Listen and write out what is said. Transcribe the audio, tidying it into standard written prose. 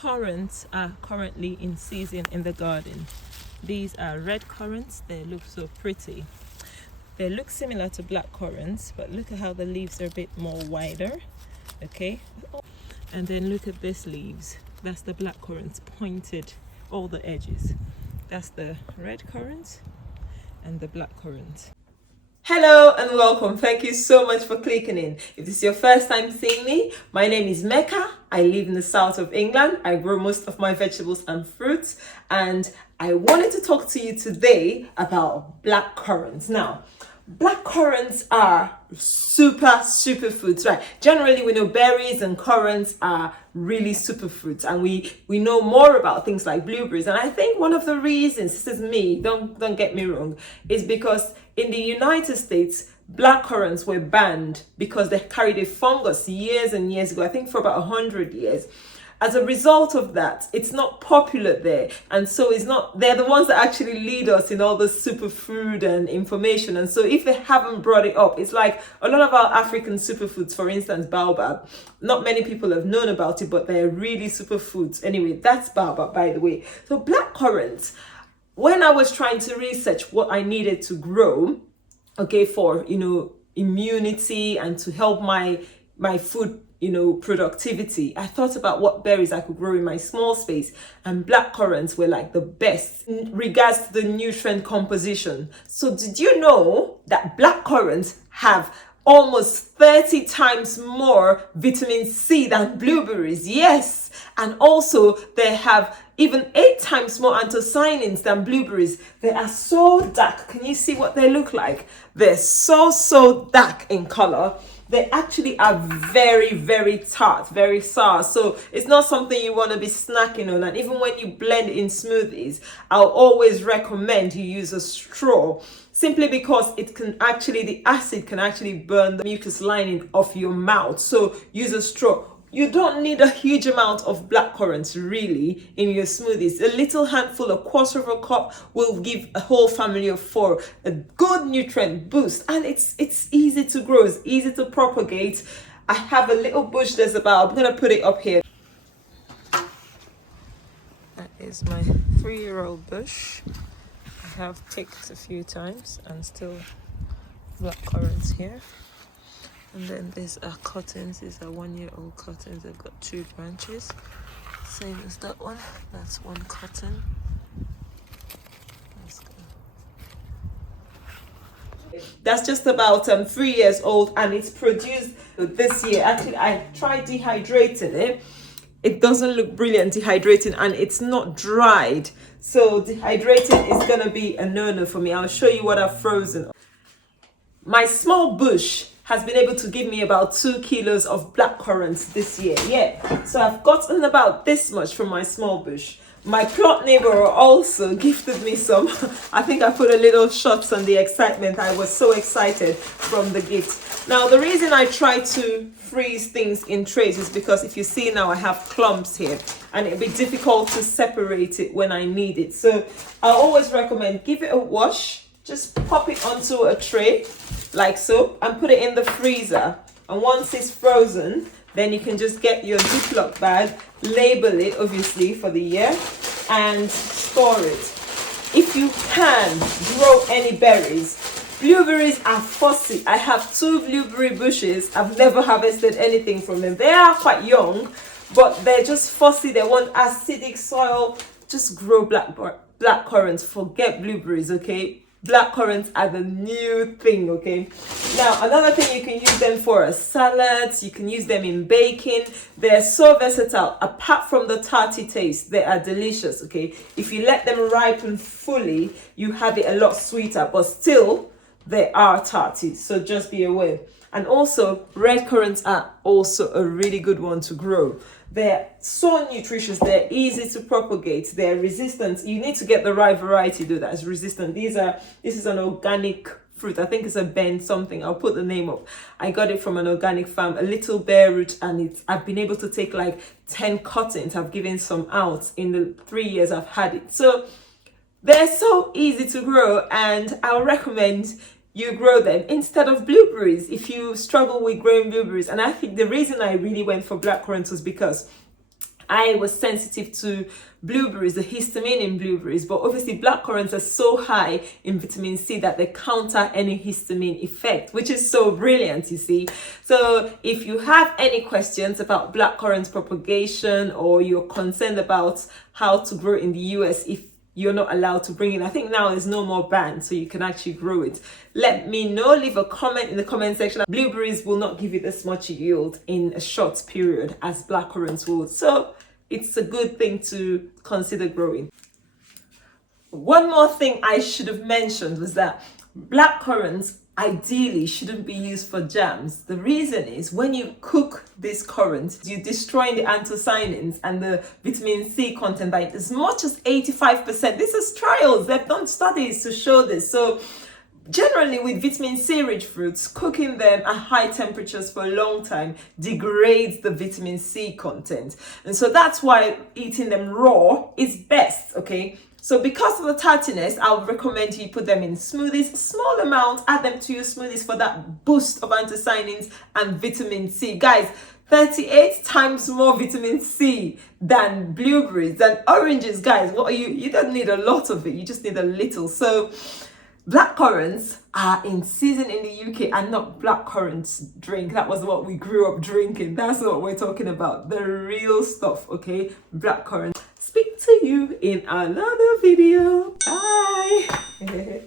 currants are currently in season in the garden. These are red currants. They look so pretty. They look similar to black currants, but look at how the leaves are a bit more wider. Okay, and then look at these leaves. That's the black currants, pointed all the edges. That's the red currants and the black currants. Hello and welcome. Thank you so much for clicking in. If this is your first time seeing me, my name is Mecca. I live in the south of England. I grow most of my vegetables and fruits, and I wanted to talk to you today about black currants. Now, black currants are superfoods, right? Generally, we know berries and currants are really superfoods, and we know more about things like blueberries. And I think one of the reasons, this is me, don't get me wrong, is because in the United States, black currants were banned because they carried a fungus years and years ago, I think for about 100 years. As a result of that, it's not popular there. And so they're the ones that actually lead us in all the superfood and information. And so if they haven't brought it up, it's like a lot of our African superfoods, for instance, baobab. Not many people have known about it, but they're really superfoods. Anyway, that's baobab, by the way. So black currants, when I was trying to research what I needed to grow, okay, for, immunity and to help my food, productivity, I thought about what berries I could grow in my small space, and black currants were like the best in regards to the nutrient composition. So did you know that black currants have almost 30 times more vitamin C than blueberries? Yes. And also they have even 8 times more anthocyanins than blueberries. They are so dark. Can you see what they look like? They're so dark in color. They actually are very, very tart, very sour. So it's not something you want to be snacking on. And even when you blend in smoothies, I'll always recommend you use a straw, simply because the acid can actually burn the mucus lining of your mouth. So use a straw. You don't need a huge amount of black currants really in your smoothies. A little handful, a quarter of a cup will give a whole family of 4 a good nutrient boost. And it's easy to grow, it's easy to propagate. I have a little bush I'm gonna put it up here. That is my 3-year-old bush. I have picked a few times and still black currants here. And then these are cottons. These are 1-year-old cottons. They've got 2 branches, same as that one. That's 1 cotton. That's just about 3 years old, and it's produced this year. Actually, I tried dehydrating it. It doesn't look brilliant dehydrating, and it's not dried. So dehydrating is gonna be a no-no for me. I'll show you what I've frozen. My small bush has been able to give me about 2 kilos of black currants this year. Yeah, so I've gotten about this much from my small bush. My plot neighbor also gifted me some. I think I put a little shots on the excitement. I was so excited from the gift. Now, the reason I try to freeze things in trays is because if you see now, I have clumps here, and it'll be difficult to separate it when I need it. So I always recommend give it a wash. Just pop it onto a tray like so and put it in the freezer. And once it's frozen, then you can just get your Ziploc bag, label it obviously for the year, and store it. If you can grow any berries, blueberries are fussy. I have 2 blueberry bushes. I've never harvested anything from them. They are quite young, but they're just fussy. They want acidic soil. Just grow black currants. Forget blueberries, okay? Black currants are the new thing, okay? Now, another thing you can use them for are salads. You can use them in baking. They're so versatile. Apart from the tarty taste, they are delicious, okay? If you let them ripen fully, you have it a lot sweeter, but still, they are tarty, so just be aware. And also, red currants are also a really good one to grow. They're so nutritious, they're easy to propagate, they're resistant. You need to get the right variety though that is resistant. This is an organic fruit. I think it's a bend something. I'll put the name up. I got it from an organic farm, a little bare root, and I've been able to take like 10 cuttings. I've given some out in the 3 years I've had it. So they're so easy to grow, and I'll recommend you grow them instead of blueberries if you struggle with growing blueberries. And I think the reason I really went for blackcurrants was because I was sensitive to blueberries, the histamine in blueberries, but obviously blackcurrants are so high in vitamin C that they counter any histamine effect, which is so brilliant, you see. So if you have any questions about blackcurrants propagation, or you're concerned about how to grow in the US if you're not allowed to bring it, I think now there's no more ban, so you can actually grow it, let me know. Leave a comment in the comment section. Blueberries will not give you this much yield in a short period as blackcurrants will, so it's a good thing to consider growing. One more thing I should have mentioned was that blackcurrants ideally shouldn't be used for jams. The reason is when you cook this currant, you're destroying the anthocyanins and the vitamin C content by as much as 85%. This is trials, they've done studies to show this. So generally with vitamin C rich fruits, cooking them at high temperatures for a long time degrades the vitamin C content. And so that's why eating them raw is best, okay? So because of the tartiness, I would recommend you put them in smoothies, small amount, add them to your smoothies for that boost of anthocyanins and vitamin C. Guys, 38 times more vitamin C than blueberries, than oranges, guys. What are you don't need a lot of it, you just need a little. So blackcurrants are in season in the UK, and not blackcurrants drink. That was what we grew up drinking. That's what we're talking about. The real stuff, okay? Blackcurrants. Speak to you in another video. Bye.